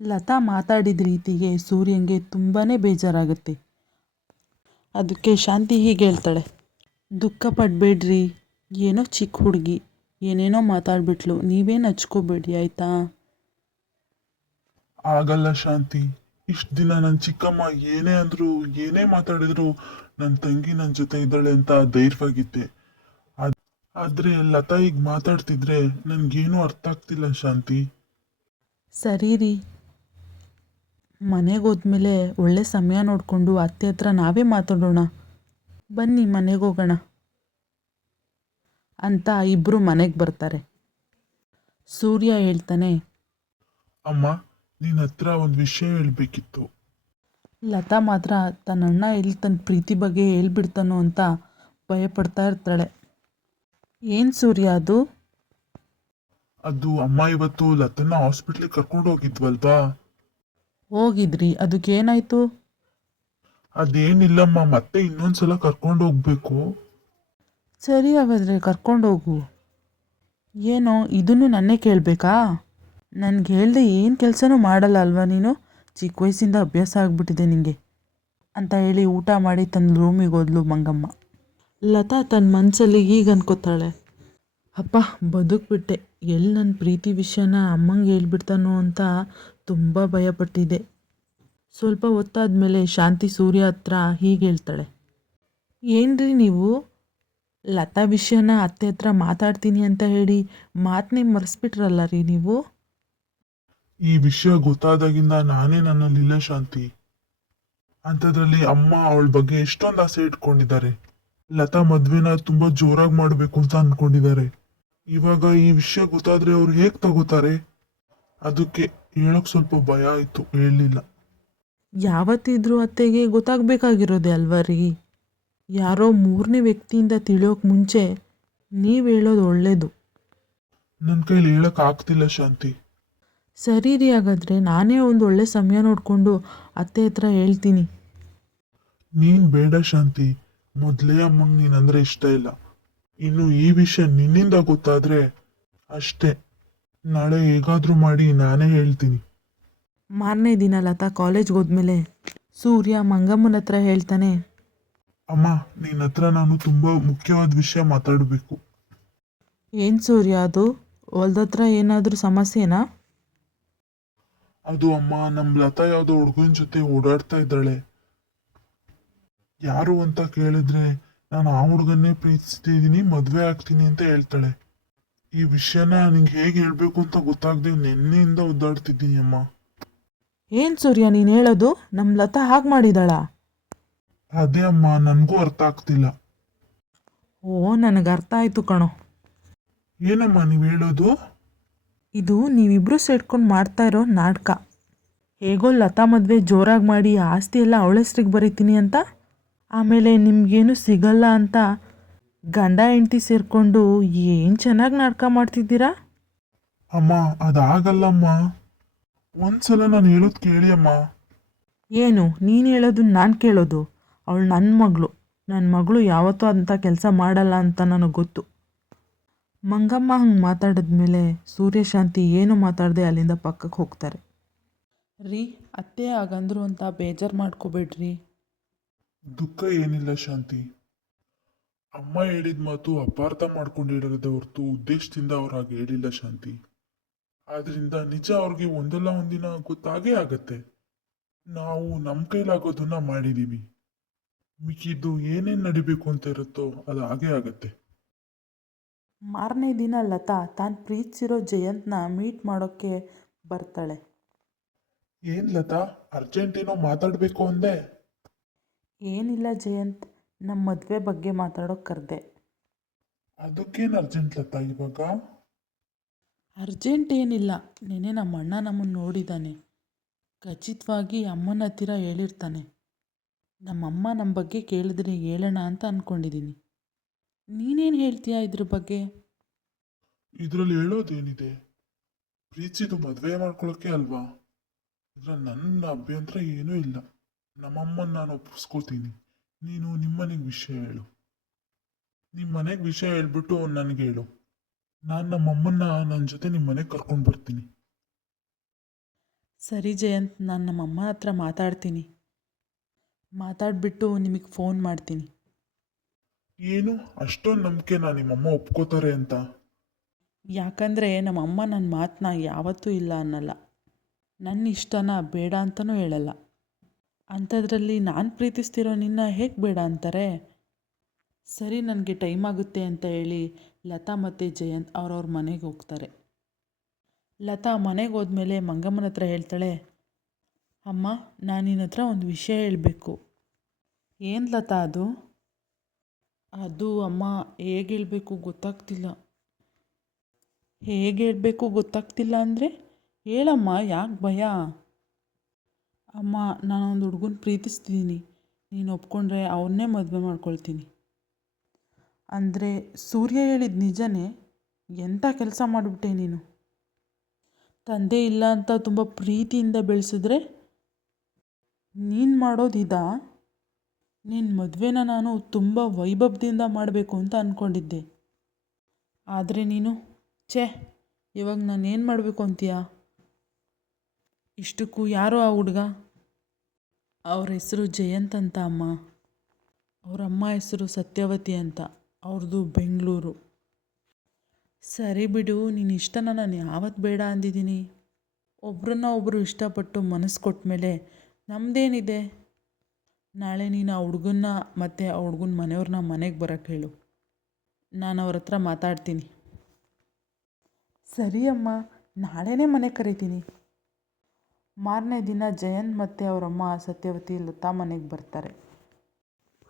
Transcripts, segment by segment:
ಲತಾ ಮಾತಾಡಿದ ರೀತಿಗೆ ಸೂರ್ಯಂಗೆ ತುಂಬಾ ಬೇಜಾರಾಗುತ್ತೆ. ಅದಕ್ಕೆ ಶಾಂತಿ ಹೀಗೆ ಹೇಳ್ತಾಳೆ, ದುಃಖ ಪಡಬೇಡ್ರಿ, ಏನೋ ಚಿಕ್ಕ ಹುಡುಗಿ ಏನೇನೋ ಮಾತಾಡ್ಬಿಟ್ಲು, ನೀವೇನು ಹಚ್ಕೋಬೇಡಿ ಆಯಿತಾ. ಆಗಲ್ಲ ಶಾಂತಿ. ಇಷ್ಟು ದಿನ ನನ್ನ ಚಿಕ್ಕಮ್ಮ ಏನೇ ಅಂದ್ರು ಏನೇ ಮಾತಾಡಿದ್ರು ನನ್ನ ತಂಗಿ ನನ್ನ ಜೊತೆ ಇದ್ದಾಳೆ ಅಂತ ಧೈರ್ಯವಾಗಿದ್ದೆ. ಆದ್ರೆ ಲತಾ ಈಗ ಮಾತಾಡ್ತಿದ್ರೆ ನನ್ಗೇನು ಅರ್ಥ ಆಗ್ತಿಲ್ಲ ಶಾಂತಿ. ಸರಿ ರೀ, ಮನೆಗೆ ಹೋದ್ಮೇಲೆ ಒಳ್ಳೆ ಸಮಯ ನೋಡಿಕೊಂಡು ಅತ್ತೆ ಹತ್ರ ನಾವೇ ಮಾತಾಡೋಣ, ಬನ್ನಿ ಮನೆಗೆ ಹೋಗೋಣ ಅಂತ ಇಬ್ಬರು ಮನೆಗೆ ಬರ್ತಾರೆ. ಸೂರ್ಯ ಹೇಳ್ತಾನೆ, ಅಮ್ಮ, ನಿನ್ನ ಹತ್ರ ಒಂದು ವಿಷಯ ಹೇಳ್ಬೇಕಿತ್ತು. ಲತಾ ಮಾತ್ರ ತನ್ನ ಅಣ್ಣ ಎಲ್ಲಿ ತನ್ನ ಪ್ರೀತಿ ಬಗ್ಗೆ ಹೇಳ್ಬಿಡ್ತಾನೋ ಅಂತ ಭಯಪಡ್ತಾ ಇರ್ತಾಳೆ. ಏನು ಸೂರ್ಯ ಅದು? ಅದು ಅಮ್ಮ, ಇವತ್ತು ಲತನ್ನ ಹಾಸ್ಪಿಟ್ಲಿಗೆ ಕರ್ಕೊಂಡು ಹೋಗಿದ್ವಲ್ವಾ? ಹೋಗಿದ್ರಿ, ಅದಕ್ಕೇನಾಯಿತು? ಅದೇನಿಲ್ಲಮ್ಮ, ಮತ್ತೆ ಇನ್ನೊಂದ್ಸಲ ಕರ್ಕೊಂಡು ಹೋಗ್ಬೇಕು. ಸರಿ ಹಾಗಾದರೆ ಕರ್ಕೊಂಡೋಗು. ಏನೋ ಇದನ್ನು ನನ್ನೇ ಕೇಳಬೇಕಾ? ನನಗೆ ಹೇಳ್ದೆ ಏನು ಕೆಲಸನೂ ಮಾಡಲ್ಲ ಅಲ್ವಾ ನೀನು? ಚಿಕ್ಕ ವಯಸ್ಸಿಂದ ಅಭ್ಯಾಸ ಆಗಿಬಿಟ್ಟಿದೆ ನಿನಗೆ ಅಂತ ಹೇಳಿ ಊಟ ಮಾಡಿ ತನ್ನ ರೂಮಿಗೆ ಹೋದ್ಲು ಮಂಗಮ್ಮ. ಲತಾ ತನ್ನ ಮನಸ್ಸಲ್ಲಿ ಹೀಗೆ ಅನ್ಕೋತಾಳೆ, ಅಪ್ಪ ಬದುಕ್ಬಿಟ್ಟೆ, ಎಲ್ಲಿ ನನ್ನ ಪ್ರೀತಿ ವಿಷಯನ ಅಮ್ಮಂಗೆ ಹೇಳ್ಬಿಡ್ತಾನೋ ಅಂತ ತುಂಬ ಭಯಪಟ್ಟಿದ್ದೆ. ಸ್ವಲ್ಪ ಹೊತ್ತಾದಮೇಲೆ ಶಾಂತಿ ಸೂರ್ಯ ಹತ್ರ ಹೀಗೆ ಹೇಳ್ತಾಳೆ, ಏನ್ರಿ ನೀವು ಲತಾ ವಿಷಯನ ಅತ್ತೆ ಹತ್ರ ಮಾತಾಡ್ತೀನಿ ಅಂತ ಹೇಳಿ ಮಾತನ್ನೇ ಮರೆಸ್ಬಿಟ್ರಲ್ಲ ರೀ ನೀವು? ಈ ವಿಷಯ ಗೊತ್ತಾದಾಗಿಂದ ನಾನೇ ನನ್ನಲ್ಲಿಲ್ಲ ಶಾಂತಿ. ಅಂಥದ್ರಲ್ಲಿ ಅಮ್ಮ ಅವಳ ಬಗ್ಗೆ ಎಷ್ಟೊಂದು ಆಸೆ ಇಟ್ಕೊಂಡಿದ್ದಾರೆ. ಲತಾ ಮದ್ವೆನ ತುಂಬಾ ಜೋರಾಗಿ ಮಾಡಬೇಕು ಅಂತ ಅನ್ಕೊಂಡಿದ್ದಾರೆ. ಇವಾಗ ಈ ವಿಷಯ ಗೊತ್ತಾದ್ರೆ ಅವ್ರು ಹೇಗ್ ತಗೋತಾರೆ? ಅದಕ್ಕೆ ಹೇಳಕ್ ಸ್ವಲ್ಪ ಭಯ ಆಯ್ತು, ಹೇಳಲಿಲ್ಲ. ಯಾವತ್ತಿದ್ರೂ ಅತ್ತೆಗೆ ಗೊತ್ತಾಗಬೇಕಾಗಿರೋದೆ ಅಲ್ವಾ ರೀ? ಯಾರೋ ಮೂರನೇ ವ್ಯಕ್ತಿಯಿಂದ ತಿಳಿಯೋಕೆ ಮುಂಚೆ ನೀವು ಹೇಳೋದು ಒಳ್ಳೆಯದು. ನನ್ನ ಕೈಲಿ ಹೇಳಕ್ ಆಗ್ತಿಲ್ಲ ಶಾಂತಿ. ಸರಿ ರೀ, ಹಾಗಾದರೆ ನಾನೇ ಒಂದು ಒಳ್ಳೆ ಸಮಯ ನೋಡಿಕೊಂಡು ಅತ್ತೆ ಹತ್ರ ಹೇಳ್ತೀನಿ. ನೀನ್ ಬೇಡ ಶಾಂತಿ, ಮೊದಲೇ ಅಮ್ಮಂಗೆ ನೀನಂದ್ರೆ ಇಷ್ಟ ಇಲ್ಲ. ಇನ್ನು ಈ ವಿಷಯ ನಿನ್ನಿಂದ ಗೊತ್ತಾದ್ರೆ ಅಷ್ಟೇ, ನಾಳೆ ಹೇಗಾದ್ರೂ ಮಾಡಿ ನಾನೇ ಹೇಳ್ತೀನಿ. ಮಾರನೇ ದಿನ ಲತಾ ಕಾಲೇಜ್ಗೆ ಹೋದ್ಮೇಲೆ ಸೂರ್ಯ ಮಂಗಮ್ಮನ ಹತ್ರ ಹೇಳ್ತಾನೆ, ಅಮ್ಮ, ನಿನ್ನ ಹತ್ರ ನಾನು ತುಂಬಾ ಮುಖ್ಯವಾದ ವಿಷಯ ಮಾತಾಡಬೇಕು. ಏನು ಸೂರ್ಯ ಅದು? ಹೊಲ್ದತ್ರ ಏನಾದರೂ ಸಮಸ್ಯೆನಾ? ಅದು ಅಮ್ಮ, ನಮ್ ಲತಾ ಯಾವ್ದೋ ಹುಡುಗನ ಜೊತೆ ಓಡಾಡ್ತಾ ಇದ್ದಾಳೆ. ಯಾರು ಅಂತ ಕೇಳಿದ್ರೆ ನಾನು ಆ ಹುಡುಗನ್ನೇ ಪ್ರೀತಿಸ್ತಿದ್ದೀನಿ, ಮದ್ವೆ ಆಗ್ತೀನಿ ಅಂತ ಹೇಳ್ತಾಳೆ. ಈ ವಿಷಯನ ನಿಂಗೆ ಹೇಗೆ ಹೇಳ್ಬೇಕು ಅಂತ ಗೊತ್ತಾಗದೆ ನಿನ್ನೆಯಿಂದ ಒದ್ದಾಡ್ತಿದ್ದೀನಿ ಅಮ್ಮ. ಏನು ಸೂರ್ಯ ನೀನು ಹೇಳೋದು? ನಮ್ಮ ಲತಾ ಹಾಗೆ ಮಾಡಿದಾಳಾ? ಅದೇ ಅಮ್ಮ, ನನಗೂ ಅರ್ಥ ಆಗ್ತಿಲ್ಲ. ಓ, ನನಗೆ ಅರ್ಥ ಆಯಿತು ಕಣೋ. ಏನಮ್ಮ ನೀವು ಹೇಳೋದು? ಇದು ನೀವಿಬ್ಬರು ಸೇರ್ಕೊಂಡು ಮಾಡ್ತಾ ಇರೋ ನಾಟಕ. ಹೇಗೋ ಲತಾ ಮದುವೆ ಜೋರಾಗಿ ಮಾಡಿ ಆಸ್ತಿ ಎಲ್ಲ ಅವಳ ಹೆಸ್ರಿಗೆ ಬರೀತೀನಿ ಅಂತ, ಆಮೇಲೆ ನಿಮಗೇನು ಸಿಗಲ್ಲ ಅಂತ ಗಂಡ ಹೆಂಡತಿ ಸೇರಿಕೊಂಡು ಏನು ಚೆನ್ನಾಗಿ ನಾಟಕ ಮಾಡ್ತಿದ್ದೀರಾ? ಅಮ್ಮ, ಅದಾಗಲ್ಲಮ್ಮ. ಒಂದ್ಸಲ ನಾನು ಹೇಳೋದು ಕೇಳಿ ಅಮ್ಮ. ಏನು ನೀನು ಹೇಳೋದು ನಾನು ಕೇಳೋದು? ಅವಳು ನನ್ನ ಮಗಳು ಯಾವತ್ತೂ ಅಂಥ ಕೆಲಸ ಮಾಡಲ್ಲ ಅಂತ ನನಗೆ ಗೊತ್ತು. ಮಂಗಮ್ಮ ಹಂಗೆ ಮಾತಾಡಿದ್ಮೇಲೆ ಸೂರ್ಯಶಾಂತಿ ಏನು ಮಾತಾಡದೆ ಅಲ್ಲಿಂದ ಪಕ್ಕಕ್ಕೆ ಹೋಗ್ತಾರೆ. ರೀ, ಅತ್ತೆ ಹಾಗಂದ್ರು ಅಂತ ಬೇಜಾರು ಮಾಡ್ಕೋಬೇಡ್ರಿ. ದುಃಖ ಏನಿಲ್ಲ ಶಾಂತಿ. ಅಮ್ಮ ಹೇಳಿದ ಮಾತು ಅಪಾರ್ಥ ಮಾಡ್ಕೊಂಡಿರೋದೇ ಹೊರತು ಉದ್ದೇಶದಿಂದ ಅವ್ರು ಹಾಗೆ ಹೇಳಿಲ್ಲ ಶಾಂತಿ. ಆದ್ರಿಂದ ನಿಜ ಅವ್ರಿಗೆ ಒಂದಲ್ಲ ಒಂದಿನ ಗೊತ್ತಾಗೇ ಆಗತ್ತೆ. ನಾವು ನಮ್ಮ ಕೈಲಾಗೋದನ್ನ ಮಾಡಿದೀವಿ. ಮಿಕ್ಕಿದ್ದು ಏನೇನು ನಡಿಬೇಕು ಅಂತ ಇರುತ್ತೋ ಅದು ಹಾಗೇ ಆಗತ್ತೆ. ಮಾರನೇ ದಿನ ಲತಾ ತಾನು ಪ್ರೀತಿಸಿರೋ ಜಯಂತ್ನ ಮೀಟ್ ಮಾಡೋಕ್ಕೆ ಬರ್ತಾಳೆ. ಏನ್ ಲತಾ, ಅರ್ಜೆಂಟ್ ಏನೋ ಮಾತಾಡ್ಬೇಕು ಅಂದೆ? ಏನಿಲ್ಲ ಜಯಂತ್, ನಮ್ಮ ಮದುವೆ ಬಗ್ಗೆ ಮಾತಾಡೋಕೆ ಕರೆದೆ. ಅದಕ್ಕೇನು ಅರ್ಜೆಂಟ್ ಲತಾ ಇವಾಗ? ಅರ್ಜೆಂಟ್ ಏನಿಲ್ಲ, ನೆನ್ನೆ ನಮ್ಮ ಅಣ್ಣ ನಮ್ಮನ್ನು ನೋಡಿದ್ದಾನೆ. ಖಚಿತವಾಗಿ ಅಮ್ಮನ ಹತ್ತಿರ ಹೇಳಿರ್ತಾನೆ. ನಮ್ಮಮ್ಮ ನಮ್ಮ ಬಗ್ಗೆ ಕೇಳಿದ್ರೆ ಹೇಳೋಣ ಅಂತ ಅಂದ್ಕೊಂಡಿದ್ದೀನಿ. ನೀನೇನು ಹೇಳ್ತೀಯಾ ಇದ್ರ ಬಗ್ಗೆ? ಇದ್ರಲ್ಲಿ ಹೇಳೋದೇನಿದೆ? ಪ್ರೀತಿಸಿದು ಮದುವೆ ಮಾಡ್ಕೊಳಕ್ಕೆ ಅಲ್ವಾ? ಇದ್ರಲ್ಲಿ ನನ್ನ ಅಭ್ಯಂತರ ಏನೂ ಇಲ್ಲ. ನಮ್ಮಮ್ಮನ ನಾನು ಒಪ್ಪಿಸ್ಕೋತೀನಿ. ನೀನು ನಿಮ್ಮನೆಗೆ ವಿಷಯ ಹೇಳು. ನಿಮ್ಮ ಮನೆಗೆ ವಿಷಯ ಹೇಳ್ಬಿಟ್ಟು ನನಗೆ ಹೇಳು. ನಾನು ನಮ್ಮಮ್ಮನ್ನ ನನ್ನ ಜೊತೆ ನಿಮ್ಮ ಮನೆಗೆ ಕರ್ಕೊಂಡು ಬರ್ತೀನಿ. ಸರಿ ಜಯಂತ್, ನಾನು ನಮ್ಮಮ್ಮ ಹತ್ರ ಮಾತಾಡ್ತೀನಿ. ಮಾತಾಡಿಬಿಟ್ಟು ನಿಮಗೆ ಫೋನ್ ಮಾಡ್ತೀನಿ. ಏನು ಅಷ್ಟೊಂದು ನಂಬಿಕೆನಾ ನಿಮ್ಮಮ್ಮ ಒಪ್ಕೋತಾರೆ ಅಂತ? ಯಾಕಂದರೆ ನಮ್ಮಮ್ಮ ನನ್ನ ಮಾತನ್ನ ಯಾವತ್ತೂ ಇಲ್ಲ ಅನ್ನಲ್ಲ. ನನ್ನ ಇಷ್ಟನ ಬೇಡ ಅಂತಲೂ ಹೇಳಲ್ಲ. ಅಂಥದ್ರಲ್ಲಿ ನಾನು ಪ್ರೀತಿಸ್ತಿರೋ ನಿನ್ನ ಹೇಗೆ ಬೇಡ ಅಂತಾರೆ? ಸರಿ, ನನಗೆ ಟೈಮ್ ಆಗುತ್ತೆ ಅಂತ ಹೇಳಿ ಲತಾ ಮತ್ತು ಜಯಂತ್ ಅವ್ರವ್ರ ಮನೆಗೆ ಹೋಗ್ತಾರೆ. ಲತಾ ಮನೆಗೆ ಹೋದ್ಮೇಲೆ ಮಂಗಮ್ಮನ ಹತ್ರ ಹೇಳ್ತಾಳೆ, ಅಮ್ಮ, ನಾನು ನಿನ್ನ ಹತ್ರ ಒಂದು ವಿಷಯ ಹೇಳಬೇಕು. ಏನು ಲತಾ ಅದು? ಅದು ಅಮ್ಮ, ಹೇಗೆ ಹೇಳಬೇಕು ಗೊತ್ತಾಗ್ತಿಲ್ಲ. ಹೇಗೆ ಹೇಳಬೇಕು ಗೊತ್ತಾಗ್ತಿಲ್ಲ ಅಂದರೆ? ಹೇಳಮ್ಮ, ಯಾಕೆ ಭಯ? ಅಮ್ಮ, ನಾನೊಂದು ಹುಡುಗನ ಪ್ರೀತಿಸ್ತಿದ್ದೀನಿ. ನೀನು ಒಪ್ಕೊಂಡ್ರೆ ಅವನ್ನೇ ಮದುವೆ ಮಾಡ್ಕೊಳ್ತೀನಿ. ಅಂದರೆ ಸೂರ್ಯ ಹೇಳಿದ ನಿಜನೇ? ಎಂಥ ಕೆಲಸ ಮಾಡಿಬಿಟ್ಟೆ ನೀನು. ತಂದೆ ಇಲ್ಲ ಅಂತ ತುಂಬ ಪ್ರೀತಿಯಿಂದ ಬೆಳೆಸಿದ್ರೆ ನೀನು ಮಾಡೋದಿದಾ? ನಿನ್ನ ಮದುವೆನ ನಾನು ತುಂಬ ವೈಭವದಿಂದ ಮಾಡಬೇಕು ಅಂತ ಅಂದ್ಕೊಂಡಿದ್ದೆ. ಆದರೆ ನೀನು ಇವಾಗ ನಾನು ಏನು ಮಾಡಬೇಕು ಅಂತೀಯಾ? ಇಷ್ಟಕ್ಕೂ ಯಾರೋ ಆ ಹುಡುಗ? ಅವ್ರ ಹೆಸರು ಜಯಂತ್ ಅಂತ ಅಮ್ಮ. ಅವರಮ್ಮ ಹೆಸರು ಸತ್ಯವತಿ ಅಂತ. ಅವ್ರದ್ದು ಬೆಂಗಳೂರು. ಸರಿ ಬಿಡು, ನಿನ್ನ ಇಷ್ಟನ ನಾನು ಯಾವತ್ತು ಬೇಡ ಅಂದಿದ್ದೀನಿ? ಒಬ್ರನ್ನ ಒಬ್ಬರು ಇಷ್ಟಪಟ್ಟು ಮನಸ್ಸು ಕೊಟ್ಟ ಮೇಲೆ ನಮ್ಮದೇನಿದೆ? ನಾಳೆ ನೀನು ಆ ಹುಡುಗನ್ನ ಮತ್ತು ಆ ಹುಡುಗನ ಮನೆಯವ್ರನ್ನ ಮನೆಗೆ ಬರೋಕ್ಕೆ ಹೇಳು. ನಾನು ಅವ್ರ ಹತ್ರ ಮಾತಾಡ್ತೀನಿ. ಸರಿ ಅಮ್ಮ, ನಾಳೆನೇ ಮನೆ ಕರಿತೀನಿ. ಮಾರನೇ ದಿನ ಜಯಂತ್ ಮತ್ತು ಅವರಮ್ಮ ಸತ್ಯವತಿ ಲತಾ ಮನೆಗೆ ಬರ್ತಾರೆ.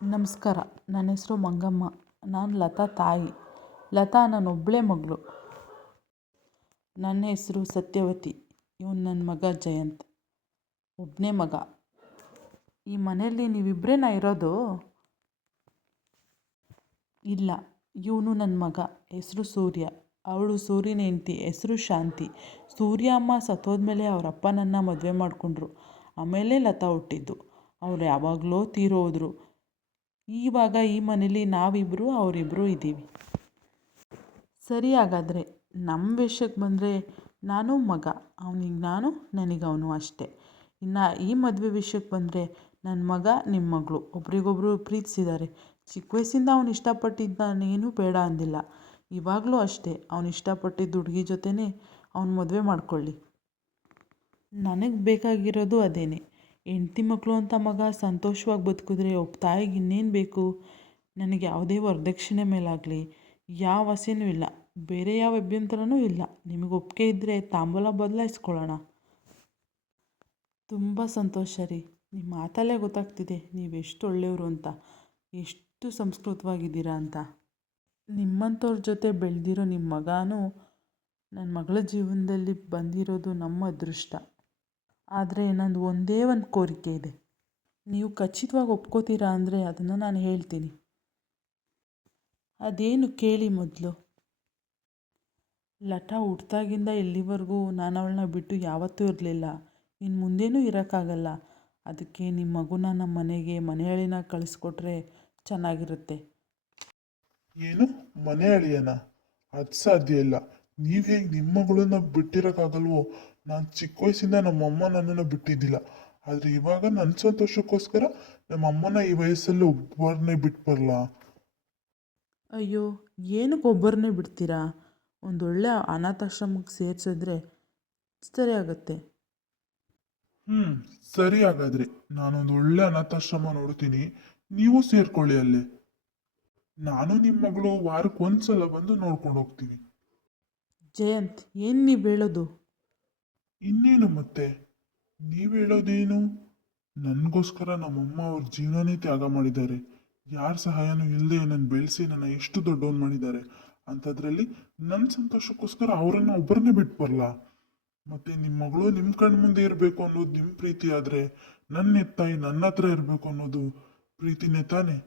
ನಮಸ್ಕಾರ, ನನ್ನ ಹೆಸರು ಮಂಗಮ್ಮ. ನಾನು ಲತಾ ತಾಯಿ. ಲತಾ ನನ್ನೊಬ್ಬಳೇ ಮಗಳು. ನನ್ನ ಹೆಸರು ಸತ್ಯವತಿ. ಇವನು ನನ್ನ ಮಗ ಜಯಂತ್, ಒಬ್ಬನೇ ಮಗ. ಈ ಮನೆಯಲ್ಲಿ ನೀವಿಬ್ಬರೇನಾ ಇರೋದು? ಇಲ್ಲ, ಇವನು ನನ್ನ ಮಗ, ಹೆಸರು ಸೂರ್ಯ. ಅವಳು ಸೂರ್ಯನ ಹೆಂಡತಿ, ಹೆಸರು ಶಾಂತಿ. ಸೂರ್ಯ ಅಮ್ಮ ಸತ್ತೋದ್ಮೇಲೆ ಅವರಪ್ಪ ನನ್ನ ಮದುವೆ ಮಾಡಿಕೊಂಡ್ರು. ಆಮೇಲೆ ಲತಾ ಹುಟ್ಟಿದ್ದು. ಅವ್ರು ಯಾವಾಗಲೋ ತೀರೋದ್ರು. ಇವಾಗ ಈ ಮನೇಲಿ ನಾವಿಬ್ಬರು ಅವರಿಬ್ಬರು ಇದ್ದೀವಿ. ಸರಿ, ಹಾಗಾದರೆ ನಮ್ಮ ವಿಷಯಕ್ಕೆ ಬಂದರೆ ನಾನು ಮಗ, ಅವನಿಗೆ ನಾನು, ನನಗೆ ಅವನು, ಅಷ್ಟೇ. ಇನ್ನು ಈ ಮದುವೆ ವಿಷಯಕ್ಕೆ ಬಂದರೆ ನನ್ನ ಮಗ ನಿಮ್ಮ ಮಗಳು ಒಬ್ರಿಗೊಬ್ರು ಪ್ರೀತಿಸಿದ್ದಾರೆ. ಚಿಕ್ಕ ವಯಸ್ಸಿಂದ ಅವನು ಇಷ್ಟಪಟ್ಟಿದ್ದಾನೇನೂ ಬೇಡ ಅಂದಿಲ್ಲ. ಇವಾಗಲೂ ಅಷ್ಟೇ, ಅವನು ಇಷ್ಟಪಟ್ಟಿದ್ದ ಹುಡುಗಿ ಜೊತೆನೇ ಅವನು ಮದುವೆ ಮಾಡ್ಕೊಳ್ಳಿ. ನನಗೆ ಬೇಕಾಗಿರೋದು ಅದೇನೆ. ಹೆಂಡ್ತಿ ಮಕ್ಕಳು ಅಂತ ಮಗ ಸಂತೋಷವಾಗಿ ಬದುಕಿದ್ರೆ ಒಬ್ಬ ತಾಯಿಗೆ ಇನ್ನೇನು ಬೇಕು? ನನಗೆ ಯಾವುದೇ ವರದಕ್ಷಿಣೆ ಮೇಲಾಗಲಿ ಯಾವ ಆಸೆನೂ ಇಲ್ಲ. ಬೇರೆ ಯಾವ ಅಭ್ಯಂತರನೂ ಇಲ್ಲ. ನಿಮಗೆ ಒಪ್ಪಿಗೆ ಇದ್ದರೆ ತಾಂಬೂಲ ಬದಲಾಯಿಸ್ಕೊಳ್ಳೋಣ. ತುಂಬ ಸಂತೋಷ ರೀ. ನಿಮ್ಮ ಮಾತಲ್ಲೇ ಗೊತ್ತಾಗ್ತಿದೆ ನೀವೆಷ್ಟು ಒಳ್ಳೆಯವರು ಅಂತ, ಎಷ್ಟು ಸಂಸ್ಕೃತವಾಗಿದ್ದೀರಾ ಅಂತ. ನಿಮ್ಮಂಥವ್ರ ಜೊತೆ ಬೆಳೆದಿರೋ ನಿಮ್ಮ ಮಗನೂ ನನ್ನ ಮಗಳ ಜೀವನದಲ್ಲಿ ಬಂದಿರೋದು ನಮ್ಮ ಅದೃಷ್ಟ. ಆದರೆ ನಂದು ಒಂದೇ ಒಂದು ಕೋರಿಕೆ ಇದೆ. ನೀವು ಖಚಿತವಾಗಿ ಒಪ್ಕೋತೀರಾ ಅಂದರೆ ಅದನ್ನು ನಾನು ಹೇಳ್ತೀನಿ. ಅದೇನು ಕೇಳಿ ಮೊದಲು. ಲತಾ ಹುಟ್ದಾಗಿಂದ ಇಲ್ಲಿವರೆಗೂ ನಾನು ಅವಳನ್ನ ಬಿಟ್ಟು ಯಾವತ್ತೂ ಇರಲಿಲ್ಲ. ಇನ್ನು ಮುಂದೇನೂ ಇರೋಕ್ಕಾಗಲ್ಲ. ಅದಕ್ಕೆ ನಿಮ್ಮ ಮಗುನ ನಮ್ಮ ಮನೆಗೆ ಮನೆಯಳಿನ ಕಳಿಸ್ಕೊಟ್ರೆ ಚೆನ್ನಾಗಿರುತ್ತೆ. ಏನು ಮನೆ ಅಳಿಯನ? ಅದು ಸಾಧ್ಯ ಇಲ್ಲ. ನೀವು ಹೇಗೆ ನಿಮ್ಮ ಮಗಳನ್ನ ಬಿಟ್ಟಿರೋಕ್ಕಾಗಲ್ವೋ? ನಾನು ಚಿಕ್ಕ ವಯಸ್ಸಿಂದ ನಮ್ಮಮ್ಮ ನನ್ನನ್ನು ಬಿಟ್ಟಿದ್ದಿಲ್ಲ. ಆದರೆ ಇವಾಗ ನನ್ನ ಸಂತೋಷಕ್ಕೋಸ್ಕರ ನಮ್ಮಮ್ಮನ ಈ ವಯಸ್ಸಲ್ಲಿ ಒಬ್ಬರನ್ನೇ ಬಿಟ್ಟು ಬರಲ್ಲ. ಅಯ್ಯೋ, ಏನಕ್ಕೆ ಒಬ್ಬರನ್ನೇ ಬಿಡ್ತೀರಾ? ಒಂದೊಳ್ಳೆ ಅನಾಥಾಶ್ರಮಕ್ಕೆ ಸೇರಿಸಿದ್ರೆ ಸರಿ ಆಗುತ್ತೆ. ಸರಿ, ಹಾಗಾದ್ರೆ ನಾನೊಂದು ಒಳ್ಳೆ ಅನಾಥಾಶ್ರಮ ನೋಡ್ತೀನಿ, ನೀವು ಸೇರ್ಕೊಳ್ಳಿ ಅಲ್ಲಿ. ನಾನು ನಿಮ್ಮ ಮಗಳು ವಾರಕ್ಕೆ ಒಂದ್ಸಲ ಬಂದು ನೋಡ್ಕೊಂಡು ಹೋಗ್ತೀವಿ. ಜಯಂತ್, ಏನು ನೀವು ಹೇಳೋದು? ಇನ್ನೇನು ಮತ್ತೆ, ನೀವು ಹೇಳೋದೇನು? ನನಗೋಸ್ಕರ ನಮ್ಮಮ್ಮ ಅವ್ರ ಜೀವನನೇ ತ್ಯಾಗ ಮಾಡಿದ್ದಾರೆ. ಯಾರ ಸಹಾಯನೂ ಇಲ್ಲದೆ ನನ್ನ ಬೆಳೆಸಿ ನನ್ನ ಎಷ್ಟು ದೊಡ್ಡವನು ಮಾಡಿದ್ದಾರೆ. ಅಂಥದ್ರಲ್ಲಿ ನನ್ನ ಸಂತೋಷಕ್ಕೋಸ್ಕರ ಅವರನ್ನು ಒಬ್ಬರನ್ನೇ ಬಿಟ್ಟು ಬರಲ್ಲ. ಮತ್ತೆ ನಿಮ್ಮ ಮಗಳು ನಿಮ್ಮ ಕಣ್ಣು ಮುಂದೆ ಇರಬೇಕು ಅನ್ನೋದು ನಿಮ್ಮ ಪ್ರೀತಿ ಆದರೆ ನನ್ನ ಹೆತ್ತಾಯಿ ನನ್ನ ಹತ್ರ ಇರಬೇಕು ಅನ್ನೋದು ಪ್ರೀತಿನೇ ತಾನೇ?